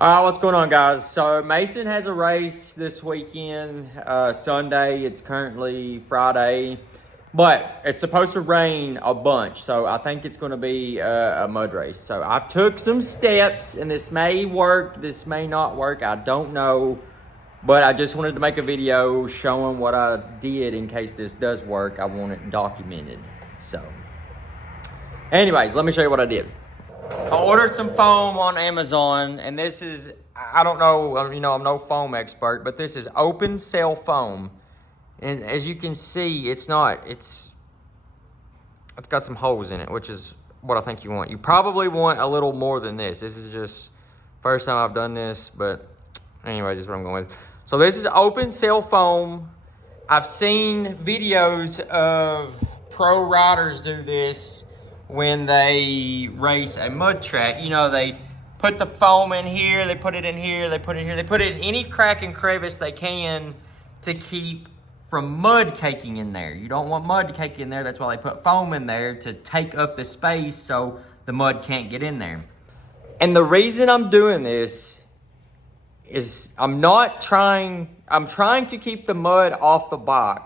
All right, what's going on, guys? So Mason has a race this weekend, Sunday. It's currently Friday, but it's supposed to rain a bunch, so I think it's going to be a mud race. So I've took some steps, and this may work, this may not work, I don't know, but I just wanted to make a video showing what I did in case this does work. I want it documented. So anyways, let me show you what I did. I ordered some foam on Amazon, and this is, I don't know, I'm no foam expert, but this is open cell foam. And as you can see, it's got some holes in it, which is what I think you want. You probably want a little more than this. This is just first time I've done this, but anyways, this is what I'm going with. So this is open cell foam. I've seen videos of pro riders do this when they race a mud track. You know, they put the foam in here, they put it in here, they put it here. They put it in any crack and crevice they can to keep from mud caking in there. You don't want mud to cake in there. That's why they put foam in there, to take up the space so the mud can't get in there. And the reason I'm doing this is I'm trying to keep the mud off the bike,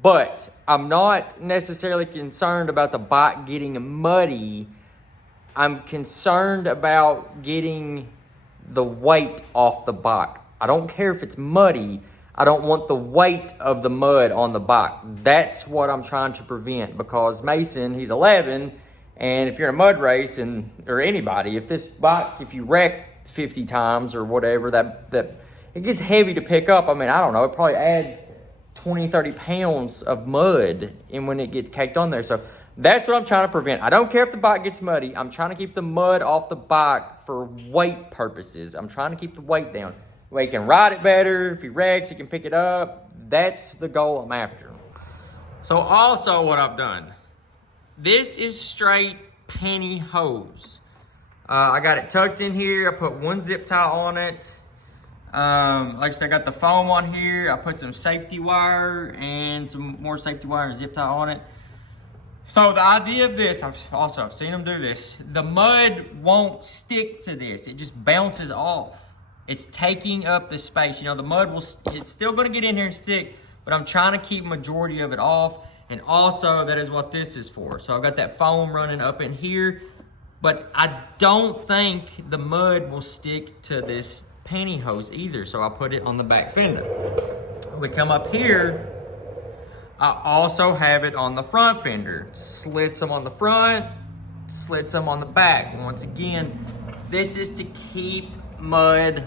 but I'm not necessarily concerned about the bike getting muddy. I'm concerned about getting the weight off the bike. I don't care if it's muddy. I don't want the weight of the mud on the bike. That's what I'm trying to prevent, because Mason, he's 11, and if you're in a mud race, or anybody, if you wreck 50 times or whatever, that it gets heavy to pick up. I mean, I don't know, it probably adds 20, 30 pounds of mud in when it gets caked on there. So that's what I'm trying to prevent. I don't care if the bike gets muddy. I'm trying to keep the mud off the bike for weight purposes. I'm trying to keep the weight down. Way he can ride it better. If he wrecks, he can pick it up. That's the goal I'm after. So also what I've done, this is straight pantyhose. I got it tucked in here. I put one zip tie on it. Like I said, I got the foam on here. I put some safety wire and some more safety wire and zip tie on it. So the idea of this, I've seen them do this. The mud won't stick to this. It just bounces off. It's taking up the space. You know, the mud it's still gonna get in here and stick, but I'm trying to keep majority of it off. And also that is what this is for. So I've got that foam running up in here, but I don't think the mud will stick to this pantyhose either. So I put it on the back fender. We come up here, I also have it on the front fender. Slits them on the front, slits them on the back. Once again, this is to keep mud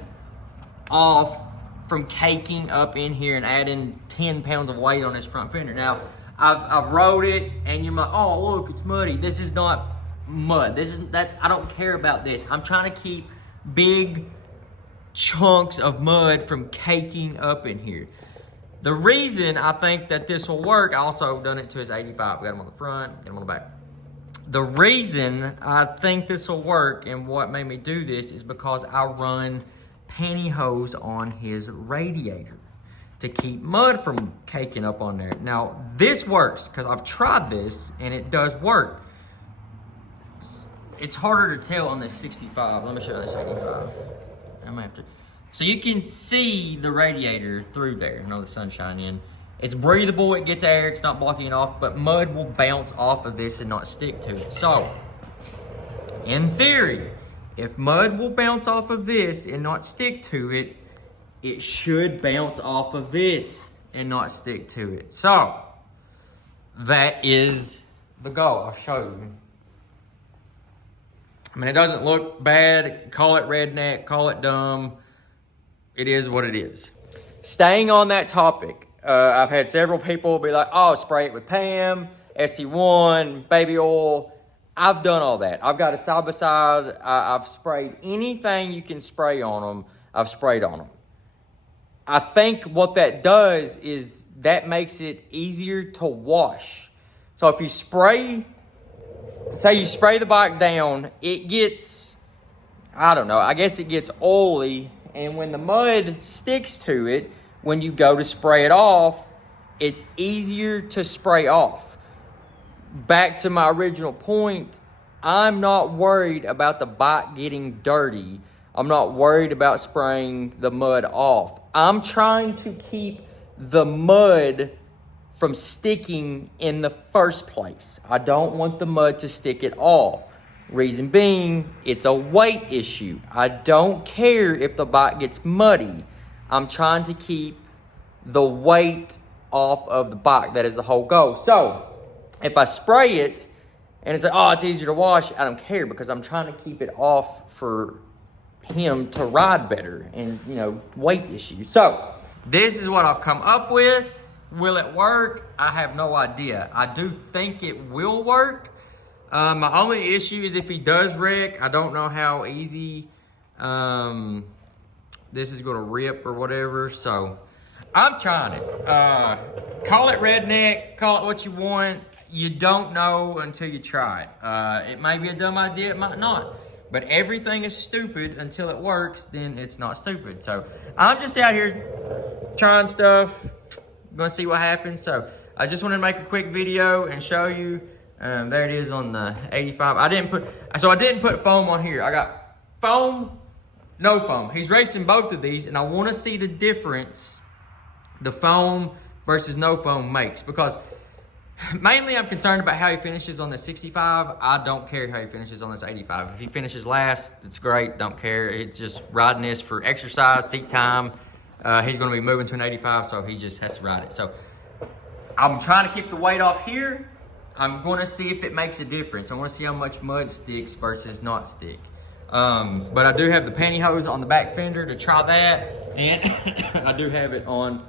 off from caking up in here and adding 10 pounds of weight on this front fender. Now, I've rode it, and you're like, oh, look, it's muddy. This is not mud. I don't care about this. I'm trying to keep big chunks of mud from caking up in here. The reason I think that this will work, I also done it to his 85. We got him on the front, got him on the back. The reason I think this will work and what made me do this is because I run pantyhose on his radiator to keep mud from caking up on there. Now, this works because I've tried this and it does work. It's harder to tell on this 65. Let me show you this 85. I'm gonna have to. So you can see the radiator through there. I know the sun's shining in. It's breathable, it gets air, it's not blocking it off, but mud will bounce off of this and not stick to it. So, in theory, if mud will bounce off of this and not stick to it, it should bounce off of this and not stick to it. So, that is the goal. I'll show you. I mean, it doesn't look bad. Call it redneck, call it dumb. It is what it is. Staying on that topic, I've had several people be like, oh, spray it with Pam, SC1, baby oil. I've done all that. I've got a side-by-side. I've sprayed anything you can spray on them. I've sprayed on them. I think what that does is that makes it easier to wash. So if you spray, say you spray the bike down, it gets, I don't know, I guess it gets oily. And when the mud sticks to it, when you go to spray it off, it's easier to spray off. Back to my original point, I'm not worried about the bike getting dirty. I'm not worried about spraying the mud off. I'm trying to keep the mud from sticking in the first place. I don't want the mud to stick at all. Reason being, it's a weight issue. I don't care if the bike gets muddy. I'm trying to keep the weight off of the bike. That is the whole goal. So, if I spray it and it's like, oh, it's easier to wash, I don't care because I'm trying to keep it off for him to ride better and, you know, weight issues. So, this is what I've come up with. Will it work? I have no idea. I do think it will work. My only issue is if he does wreck, I don't know how easy this is going to rip or whatever. So I'm trying it. Call it redneck, call it what you want. You don't know until you try it. It may be a dumb idea, it might not. But everything is stupid until it works, then it's not stupid. So I'm just out here trying stuff. Gonna see what happens. So I just wanted to make a quick video and show you. There it is on the 85. I didn't put foam on here. I got foam, no foam. He's racing both of these, and I want to see the difference the foam versus no foam makes, because mainly I'm concerned about how he finishes on the 65. I don't care how he finishes on this 85. If he finishes last, it's great. Don't care. It's just riding this for exercise, seat time. He's going to be moving to an 85, so he just has to ride it. So I'm trying to keep the weight off here. I'm going to see if it makes a difference. I want to see how much mud sticks versus not stick. But I do have the pantyhose on the back fender to try that. And I do have it on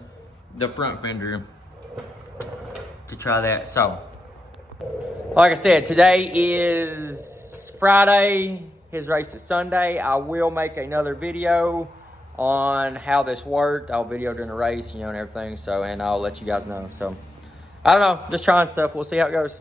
the front fender to try that. So, like I said, today is Friday. His race is Sunday. I will make another video on how this worked. I'll video during the race, you know, and everything. So, and I'll let you guys know. So, I don't know, just trying stuff. We'll see how it goes.